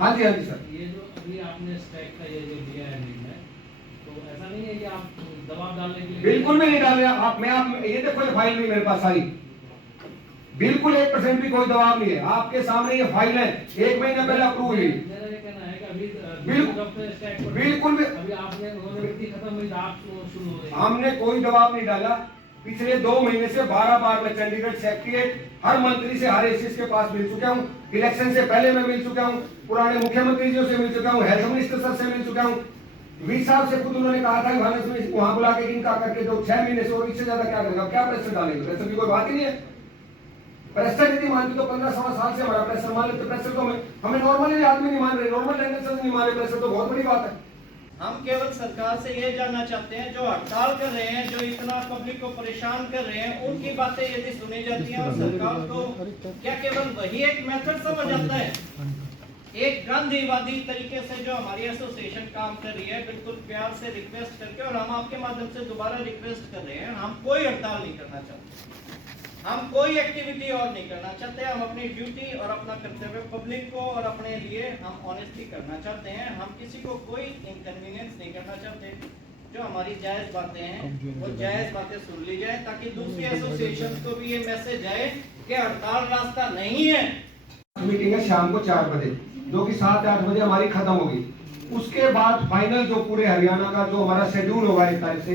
हाँ जी सर। ये जो अभी आपने स्ट्राइक का ये जो दिया है निर्णय, तो ऐसा नहीं है कि आप दबाव डालने के लिए? बिल्कुल भी नहीं डाले आप ये देखो, ये फाइल नहीं मेरे पास आई, बिल्कुल 1% भी कोई दबाव नहीं है, आपके सामने ये फाइल है, 1 महीना पहले अप्रूव हुई। मेरा ये कहना है कि अभी बिल्कुल भी अभी आपने उन्होंने खत्म हुई, आप शुरू हो रहे हैं। हमने कोई दबाव नहीं डाला। पिछले 2 महीने से 12 बार मैं चंडीगढ़ सेक्रेटरीट हर मंत्री से, हर एसीएस के पास मिल चुका हूँ। इलेक्शन से पहले मैं मिल चुका हूँ, पुराने मुख्यमंत्री जी से मिल चुका हूँ, हेल्थ मिनिस्टर सर से मिल चुका हूँ। वी साहब से खुद उन्होंने कहा था कि वहां बुला के इनका करके दो, 6 महीने से, और इससे ज्यादा क्या करेगा, क्या प्रेशर डालेंगे? प्रेशर की कोई बात ही नहीं है। प्रेशर यदि मानती तो 15-16 साल से हमारा प्रेशर मान लेते। प्रेशर तो हमें नॉर्मली आदमी नहीं मान रहे, नॉर्मल लैंग्वेज से नहीं मान रहे, प्रेशर तो बहुत बड़ी बात है। हम केवल सरकार से ये जानना चाहते हैं, जो हड़ताल कर रहे हैं, जो इतना पब्लिक को परेशान कर रहे हैं, उनकी बातें यदि सुनी जाती हैं और सरकार को क्या केवल वही एक मेथड समझ आता है? एक गांधीवादी तरीके से जो हमारी एसोसिएशन काम कर रही है, बिल्कुल प्यार से रिक्वेस्ट करके, और हम आपके माध्यम से दोबारा रिक्वेस्ट कर रहे हैं, हम कोई हड़ताल नहीं करना चाहते, हम कोई एक्टिविटी और नहीं करना चाहते। हम अपनी ड्यूटी और अपना कर्तव्य पब्लिक को और अपने लिए हम ऑनेस्टली करना चाहते हैं। हम किसी को कोई इनकन्वीनियंस नहीं करना चाहते। जो हमारी जायज बातें हैं वो जायज बातें सुन ली जाए, ताकि दूसरी एसोसिएशन को भी ये मैसेज आए कि हड़ताल रास्ता नहीं है। मीटिंग है शाम को 4 बजे, जो कि 7-8 बजे हमारी खत्म होगी। उसके बाद फाइनल जो पूरे हरियाणा का जो हमारा शेड्यूल होगा 1 तारीख से,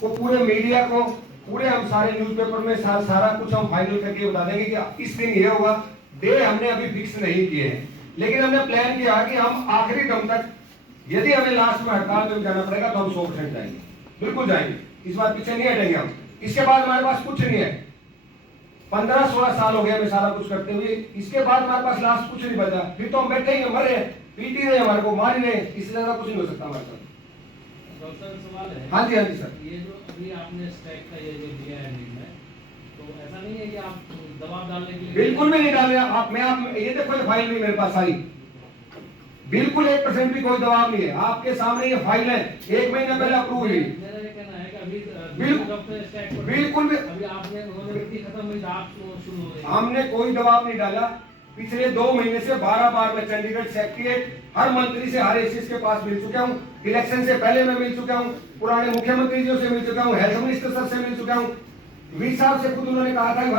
वो पूरे मीडिया को, पूरे हम सारे न्यूज़पेपर में सारा कुछ हम फाइनल करके बता देंगे कि इस दिन ये होगा। डे हमने अभी फिक्स नहीं किए हैं, लेकिन हमने प्लान किया कि हम आखिरी दम तक, यदि हमें लास्ट में हड़ताल में जाना पड़ेगा तो हम 100% जाएंगे, बिल्कुल जाएंगे। इस बार पीछे नहीं हटेंगे हम। इसके बाद हमारे पास कुछ नहीं है। 15-16 साल हो गए हमें सारा कुछ करते हुए, इसके बाद हमारे पास लास्ट कुछ नहीं बचा। फिर तो हम बैठे ही मर रहे, पीट ही रहे, हमारे को मार ही रहे, इससे ज्यादा कुछ नहीं हो सकता हमारे साथ। डॉक्टर सवाल है। हाँ जी सर। ये जो अभी आपने स्ट्राइक का ये जो दिया है निर्णय, तो ऐसा नहीं है कि आप दबाव डालने के लिए? बिल्कुल भी नहीं डाले आप ये देखो, ये फाइल नहीं मेरे पास आई, बिल्कुल 1% भी कोई दबाव नहीं है, आपके सामने ये फाइल है, 1 महीना पहले अप्रूव हुई। मेरा ये कहना है कि अभी बिल्कुल भी अभी आपने उन्होंने खत्म हुई, आप शुरू हो रहे हैं। हमने कोई दबाव नहीं डाला। पिछले 2 महीने से 12 बार मैं चंडीगढ़ सेक्रेटरीट हर मंत्री से, हर एसीएस के पास मिल चुका हूँ। इलेक्शन से पहले मैं मिल चुका हूँ, पुराने मुख्यमंत्री जी से मिल चुका हूँ, हेल्थ मिनिस्टर सर से मिल चुका हूँ। वी साहब से खुद उन्होंने कहा था कि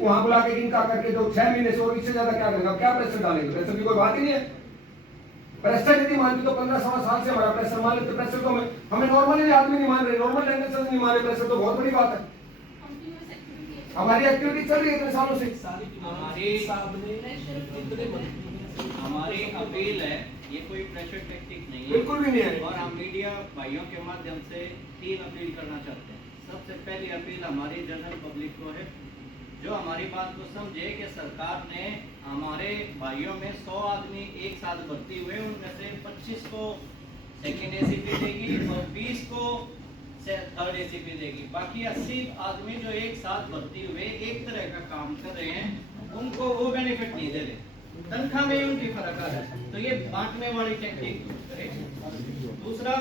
वहां बुला के इनका करके दो, 6 महीने से, और इससे ज्यादा क्या करेगा, क्या प्रेशर डालेंगे? प्रेशर की कोई बात ही नहीं है। प्रेशर यदि मानती तो 15-16 साल से हमारा प्रेशर मान लेते। प्रेशर तो हमें नॉर्मली आदमी नहीं मान रहे, नॉर्मल लैंग्वेज से नहीं मान रहे, प्रेशर तो बहुत बड़ी बात है। हमारी एक्टिविटी चल रही है इतने सालों से। हमारी अपील है, ये कोई प्रेशर टेक्निक नहीं है, बिल्कुल भी नहीं है। और हम मीडिया भाइयों के माध्यम से 3 अपील करना चाहते हैं। सबसे पहली अपील हमारी जनरल पब्लिक को है, जो हमारी बात को समझे कि सरकार ने हमारे भाइयों में 100 आदमी एक साथ भर्ती हुए, उनमें से 25 को सेकेंड एसीपी देगी और 20 को थर्ड एसीपी देगी। बाकी 80 आदमी जो एक साथ भर्ती हुए, एक तरह का काम कर रहे हैं, उनको वो बेनिफिट नहीं दे रहे, तनख्वाह में उनकी फर्क आ रहा है। तो ये बांटने वाली टेक्निक। दूसरा,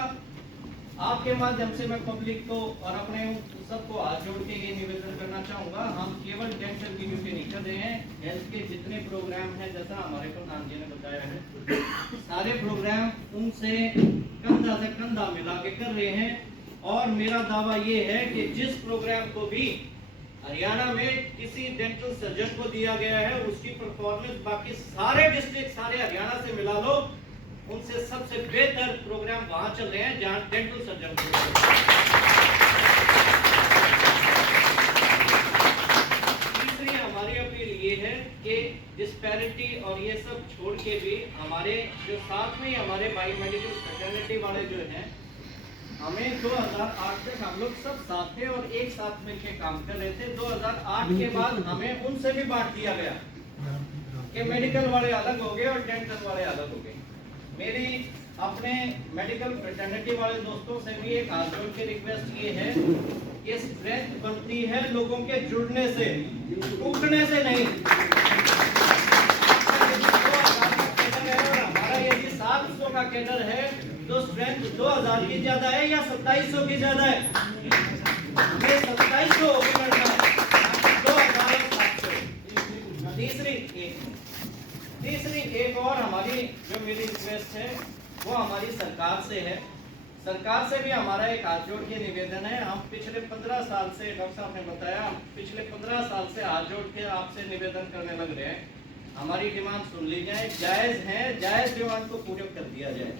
आपके माध्यम से मैं पब्लिक को और अपने सबको हाथ जोड़ के ये निवेदन करना चाहूँगा, हम केवल डेंटल की ड्यूटी नहीं कर रहे हैं। हेल्थ के जितने प्रोग्राम हैं, जैसा हमारे प्रधान जी ने बताया है, सारे प्रोग्राम उनसे कंधा से कंधा मिला के कर रहे हैं। और मेरा दावा ये है कि जिस प्रोग्राम को भी हरियाणा में किसी डेंटल सर्जन को दिया गया है, उसकी परफॉर्मेंस बाकी सारे डिस्ट्रिक्ट, सारे हरियाणा से मिला लो, उनसे सबसे बेहतर प्रोग्राम वहां चल रहे हैं जहां डेंटल सर्जन को। तीसरी हमारी अपील ये है कि डिस्पैरिटी और ये सब छोड़ के भी हमारे जो साथ में हमारे बायोमेडिकल फ्रेटर्निटी वाले जो हैं, हमें 2008 तक हम लोग सब साथ थे और एक साथ मिलकर काम कर रहे थे। 2008 के बाद हमें उनसे भी बांट दिया गया कि मेडिकल वाले अलग हो गए और डेंटल वाले अलग हो गए। मेरी अपने मेडिकल फ्रेटर्निटी वाले दोस्तों से भी एक हाथ जोड़ के रिक्वेस्ट ये है कि स्ट्रेंथ बनती है लोगों के जुड़ने से, टूटने से नहीं। हमारा यदि 700 का कैडर है तो स्ट्रेंथ 2000 की ज्यादा है या 2700 की ज्यादा है? ये 2700 होगी लड़का, 2700। तीसरी एक और हमारी जो मेरी रिक्वेस्ट है वो हमारी सरकार से है। सरकार से भी हमारा एक हाथ जोड़ के निवेदन है। हम पिछले 15 साल से, डॉक्टर साहब ने बताया, हम पिछले 15 साल से हाथ जोड़ के आपसे निवेदन करने लग रहे हैं, हमारी डिमांड सुन ली जाए, जायज़ है, जायज़ डिमांड को पूरा कर दिया जाए।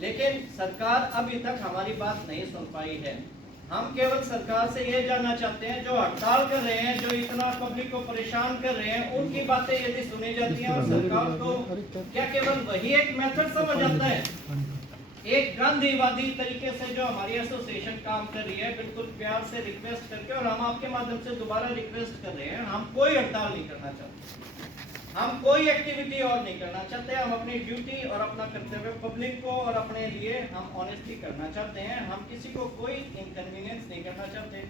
लेकिन सरकार अभी तक हमारी बात नहीं सुन पाई है। हम केवल सरकार से ये जानना चाहते हैं, जो हड़ताल कर रहे हैं, जो इतना पब्लिक को परेशान कर रहे हैं, उनकी बातें यदि सुनी जाती हैं और सरकार को क्या केवल वही एक मेथड समझ आता है, एक गांधीवादी तरीके से जो हमारी एसोसिएशन काम कर रही है, बिल्कुल प्यार से रिक्वेस्ट करके, और हम आपके माध्यम से दोबारा रिक्वेस्ट कर रहे हैं, हम कोई हड़ताल नहीं करना चाहते, हम कोई एक्टिविटी और नहीं करना चाहते। हम अपनी ड्यूटी और अपना कर्तव्य पब्लिक को और अपने लिए हम ऑनेस्टली करना चाहते हैं। हम किसी को कोई इनकन्वीनियंस नहीं करना चाहते।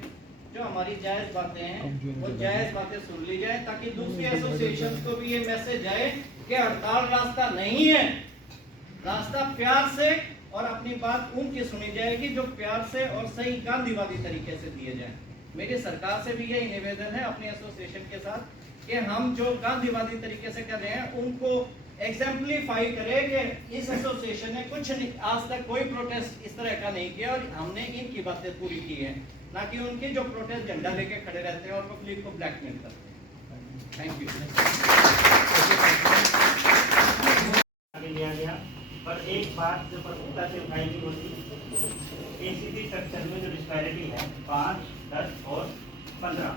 जो हमारी जायज़ बातें हैं वो जायज़ बातें सुन ली जाए, ताकि दूसरी एसोसिएशन को भी ये मैसेज आए कि हड़ताल रास्ता नहीं है, रास्ता प्यार से और अपनी बात उनकी सुनी जाएगी जो प्यार से और सही गांधीवादी तरीके से दिए जाए। मेरी सरकार से भी यही निवेदन है अपनी एसोसिएशन के साथ कि हम जो गांधीवादी तरीके से कर रहे हैं उनको एग्जाम्पलीफाई करें कि इस एसोसिएशन ने कुछ नहीं, आज तक कोई प्रोटेस्ट इस तरह का नहीं किया और हमने इनकी बातें पूरी की है, ना कि उनकी जो प्रोटेस्ट झंडा लेके खड़े रहते हैं और पब्लिक को ब्लैकमेल करते हैं। Thank you. लिया गया, पर एक बात जो प्रमुखता से उठाई गई होती एसीपी स्ट्रक्चर में जो डिस्पैरिटी है 5, 10 और 15,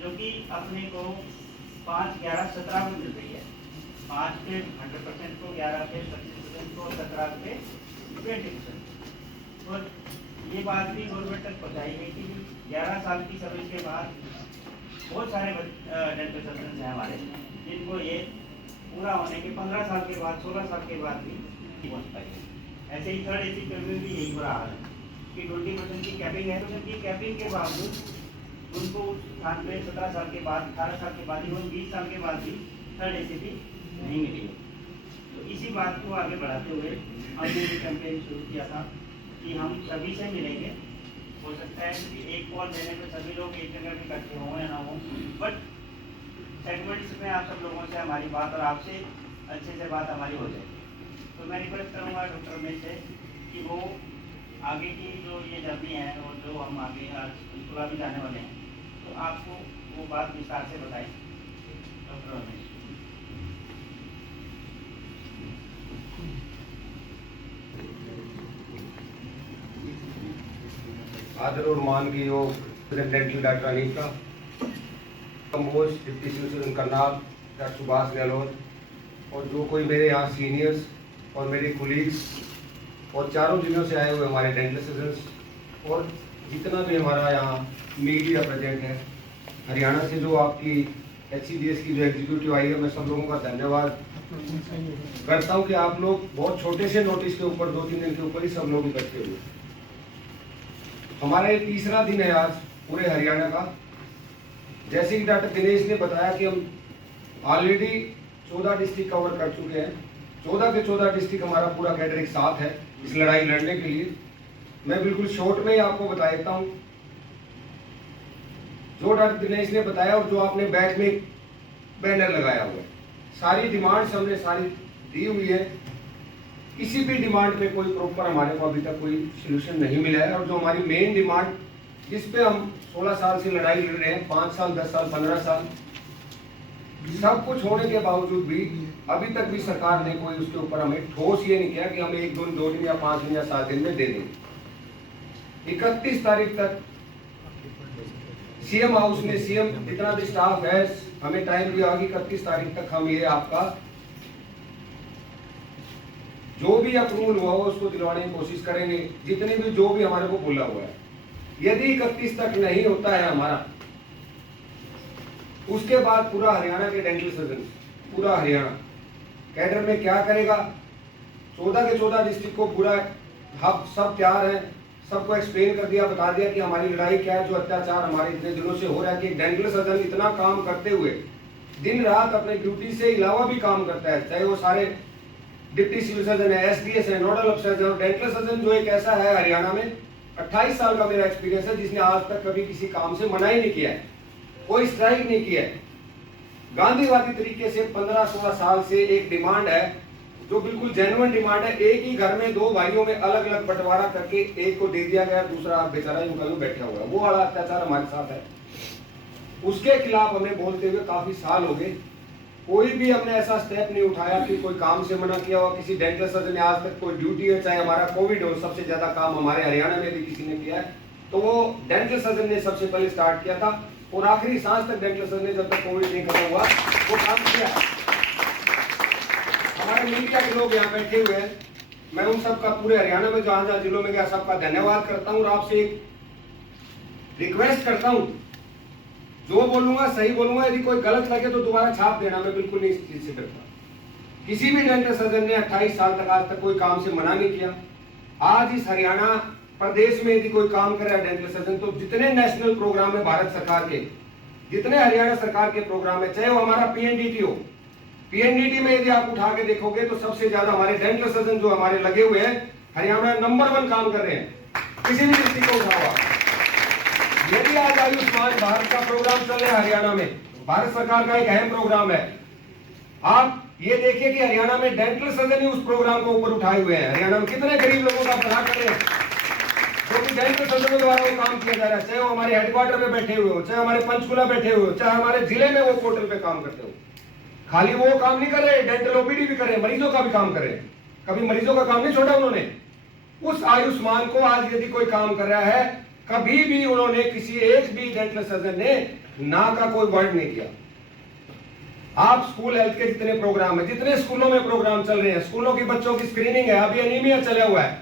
जो कि अपने को 5, 11, 17 में मिल रही है। 5 पे 100% को, 11 पे 25% को, 17 पे 20%। और ये बात भी गवर्नमेंट तक पहुँचाई गई कि 11 साल की सर्विस के बाद बहुत सारे डेंटल सर्जन हैं हमारे, जिनको ये पूरा होने के 15 साल के बाद, 16 साल के बाद भी नहीं पहुँच पाएगी। ऐसे ही थर्ड एसी में भी यही बुरा हाल है कि 20% की कैपिंग है, तो उनकी कैपिंग के बावजूद उनको स्थान पे 17 साल के बाद, 18 साल के बाद, इवन 20 साल के बाद भी थर्ड एसीपी नहीं मिली। तो इसी बात को आगे बढ़ाते हुए हमने ये कैंपेन शुरू किया था कि हम सभी से मिलेंगे। हो सकता है कि एक कॉल देने पर सभी लोग एक जगह भी इकट्ठे हों या ना हों, बट सेगमेंट्स में आप सब लोगों से हमारी बात और आपसे अच्छे से बात हमारी हो जाए। तो मैं रिक्वेस्ट करूँगा डॉक्टर रमेश से कि वो आगे की जो ये जर्नी है और जो हम आगे आज स्कूल भी जाने वाले हैं, तो आपको वो बात विस्तार से बताएं डॉक्टर रमेश। आदर और मान की योग president doctor Anita Kamboj, deputy civil Karnal, doctor Subhash Gehlot और जो कोई मेरे यहाँ सीनियर्स और मेरे कुलीग्स और चारों जिलों से आए हुए हमारे डेंटल सर्जन्स और जितना भी हमारा यहाँ मीडिया प्रेजेंट है, हरियाणा से जो आपकी HCDS की जो एग्जीक्यूटिव आई है, मैं सब लोगों का धन्यवाद करता हूँ कि आप लोग बहुत छोटे से नोटिस के ऊपर 2-3 दिन के ऊपर ही सब लोग इकट्ठे हुए। हमारा ये तीसरा दिन है आज पूरे हरियाणा का। जैसे कि डॉक्टर दिनेश ने बताया कि हम ऑलरेडी 14 डिस्ट्रिक्ट कवर कर चुके हैं। 14 के 14 डिस्ट्रिक्ट हमारा पूरा कैडर एक साथ है इस लड़ाई लड़ने के लिए। मैं बिल्कुल शॉर्ट में ही आपको बता देता हूँ जो डॉक्टर दिनेश ने बताया और जो आपने बैक में बैनर लगाया हुआ है, सारी डिमांड्स हमने सारी दी हुई है। किसी भी डिमांड पे कोई प्रॉपर हमारे को अभी तक कोई सोल्यूशन नहीं मिला है। और जो हमारी मेन डिमांड जिस पे हम 16 साल से लड़ाई लड़ रहे हैं, 5 साल, 10 साल, 15 साल, सब कुछ होने के बावजूद भी अभी तक भी सरकार ने कोई उसके ऊपर हमें ठोस ये नहीं किया कि हम 1 दिन 2 दिन या 5 दिन या 7 दिन में दे दें। 31 तारीख तक सीएम हाउस ने, सीएम जितना भी स्टाफ है, हमें टाइम दिया कि 31 तारीख तक हम ये आपका जो भी अप्रूवल हुआ हो उसको दिलवाने की कोशिश करेंगे, जितने भी जो भी हमारे को बोला हुआ है। यदि 31 तक नहीं होता है हमारा, उसके बाद पूरा हरियाणा के डेंटल सर्जन, पूरा हरियाणा कैडर में क्या करेगा। 14 के 14 डिस्ट्रिक्ट को पूरा हब सब तैयार है, सबको एक्सप्लेन कर दिया, बता दिया कि हमारी लड़ाई क्या है, जो अत्याचार हमारे इतने दिनों से हो रहा है कि डेंटल सर्जन इतना काम करते हुए दिन रात अपने ड्यूटी से अलावा भी काम करता है, चाहे वो सारे डिप्टी सिविल सर्जन है, SDS है, नोडल अफसर है। और डेंटल सर्जन जो एक ऐसा है हरियाणा में, 28 साल का मेरा एक्सपीरियंस है, जिसने आज तक कभी किसी काम से मना ही नहीं किया है, कोई स्ट्राइक नहीं किया है। गांधीवादी तरीके से 15-16 साल से एक डिमांड है, जो बिल्कुल जेन्युइन डिमांड है। एक ही घर में 2 भाइयों में अलग अलग बंटवारा करके एक को दे दिया गया, दूसरा बेचारा यूं कहीं बैठा हुआ है, वो वाला अत्याचार हमारे साथ है। उसके खिलाफ हमें बोलते हुए काफी साल हो गए, कोई भी हमने ऐसा स्टेप नहीं उठाया कि कोई काम से मना किया हो। किसी डेंटल सर्जन ने आज तक कोई ड्यूटी है, चाहे हमारा कोविड हो, सबसे ज्यादा काम हमारे हरियाणा में भी किसी ने किया है, तो वो डेंटल सर्जन ने सबसे पहले स्टार्ट किया था और आखिरी सांस तक डेंटल सर्जन ने, जब तक कोविड नहीं खत्म हुआ, वो काम किया। हमारे मीडिया के लोग यहाँ बैठे हुए हैं, मैं उन सबका पूरे हरियाणा में जहां जहां जिलों में गया सबका धन्यवाद करता हूँ और आपसे एक रिक्वेस्ट करता हूँ, जो बोलूंगा सही बोलूंगा, यदि कोई गलत लगे तो दोबारा छाप देना, मैं बिल्कुल नहीं इस चीज से डरता। किसी भी डेंटल सर्जन ने 28 साल तक आज तक कोई काम से मना नहीं किया। आज इस हरियाणा प्रदेश में यदि कोई काम कर रहा है डेंटल सर्जन, तो जितने नेशनल प्रोग्राम है भारत सरकार के, जितने हरियाणा सरकार के प्रोग्राम है, चाहे वो हमारा पीएनडीटी हो, पीएनडीटी में यदि आप उठा के देखोगे तो सबसे ज्यादा हमारे डेंटल सर्जन जो हमारे लगे हुए हैं हरियाणा में नंबर 1 काम कर रहे हैं, किसी भी डिस्ट्रिक्ट को उठाओ। यदि आज आयुष्मान भारत का प्रोग्राम चल रहा है हरियाणा में, भारत सरकार का एक अहम प्रोग्राम है, आप ये देखिए कि हरियाणा में डेंटल सर्जन ही उस प्रोग्राम को ऊपर उठाए हुए हैं। हरियाणा में कितने गरीब लोगों का भला कर रहे हैं, क्योंकि डेंटल सर्जन द्वारा वो काम किया जा रहा है, चाहे वो हमारे हेडक्वार्टर में बैठे हुए हो, चाहे हमारे पंचकुला बैठे हुए हो, चाहे हमारे जिले में वो पोर्टल पे काम करते हो। खाली वो काम नहीं कर रहे, डेंटल ओपीडी भी कर रहे, मरीजों का भी काम कर रहे। कभी मरीजों का काम नहीं छोड़ा उन्होंने। उस आयुष्मान को आज यदि कोई काम कर रहा है, कभी भी उन्होंने किसी एक भी डेंटल सर्जन ने ना का कोई वर्ड नहीं किया। आप स्कूल हेल्थ के जितने प्रोग्राम है, जितने स्कूलों में प्रोग्राम चल रहे हैं, स्कूलों की बच्चों की स्क्रीनिंग है, अभी एनीमिया चला हुआ है,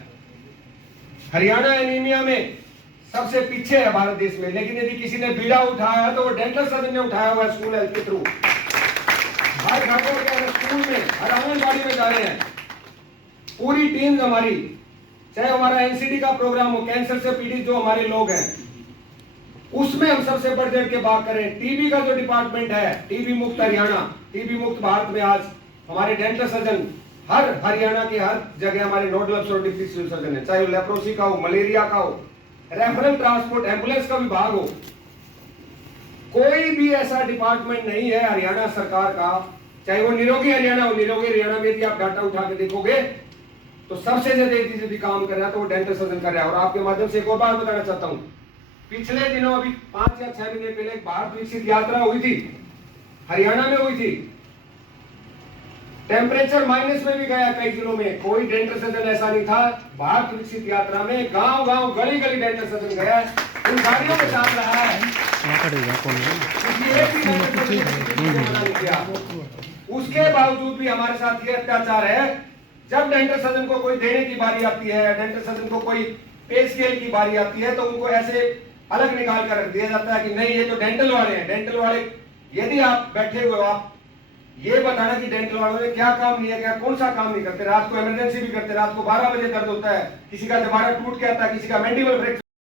हरियाणा एनीमिया में सबसे पीछे है भारत देश में, लेकिन यदि किसी ने बीड़ा उठाया है तो वो डेंटल सर्जन ने उठाया हुआ है स्कूल हेल्थ के थ्रू। हर घरों के स्कूल में, हर आंगनबाड़ी में जा रहे हैं पूरी टीम हमारी, चाहे हमारा एनसीडी का प्रोग्राम हो, कैंसर से पीड़ित जो हमारे लोग हैं, उसमें हम सबसे बढ़ चढ़ के बात करें। टीबी का जो डिपार्टमेंट है, टीबी मुक्त हरियाणा, टीबी मुक्त भारत में आज हमारे डेंटल सर्जन हर हरियाणा के हर जगह हमारे नोडल अफसर डिस्ट्रिक्ट सिविल सर्जन है, चाहे लेप्रोसी का हो, मलेरिया का हो, रेफरल ट्रांसपोर्ट एम्बुलेंस का विभाग हो, कोई भी ऐसा डिपार्टमेंट नहीं है हरियाणा सरकार का, चाहे वो निरोगी हरियाणा हो। निरोगी हरियाणा में यदि आप डाटा उठा के देखोगे तो सबसे ज्यादा यदि काम कर रहा है तो वो डेंटल सर्जन कर रहा है। और आपके माध्यम से एक और बात बताना चाहता हूं, पिछले दिनों अभी 5 या 6 महीने पहले एक भारत विकसित यात्रा हुई थी, हरियाणा में हुई थी, टेम्परेचर माइनस में भी गया कई जिलों में, कोई डेंटल सर्जन ऐसा नहीं था। भारत विकसित यात्रा में गांव गांव गली गली डेंटल सर्जन गया, उन गाड़ियों के साथ रहा है, उसके बावजूद भी हमारे साथ ये अत्याचार है। जब डेंटल सर्जन को कोई देने की बारी आती है, डेंटल सर्जन को कोई पे स्केल की बारी आती है, तो उनको ऐसे अलग निकाल कर रख दिया जाता है कि नहीं ये तो डेंटल वाले हैं। डेंटल वाले, यदि आप बैठे हुए हो, आप ये बताना कि डेंटल वालों ने क्या काम नहीं है, क्या कौन सा काम नहीं करते। रात को इमरजेंसी भी करते, रात को 12 बजे दर्द होता है, किसी का जबाड़ा टूट के आता है, किसी का मैंडिबल फ्रैक्चर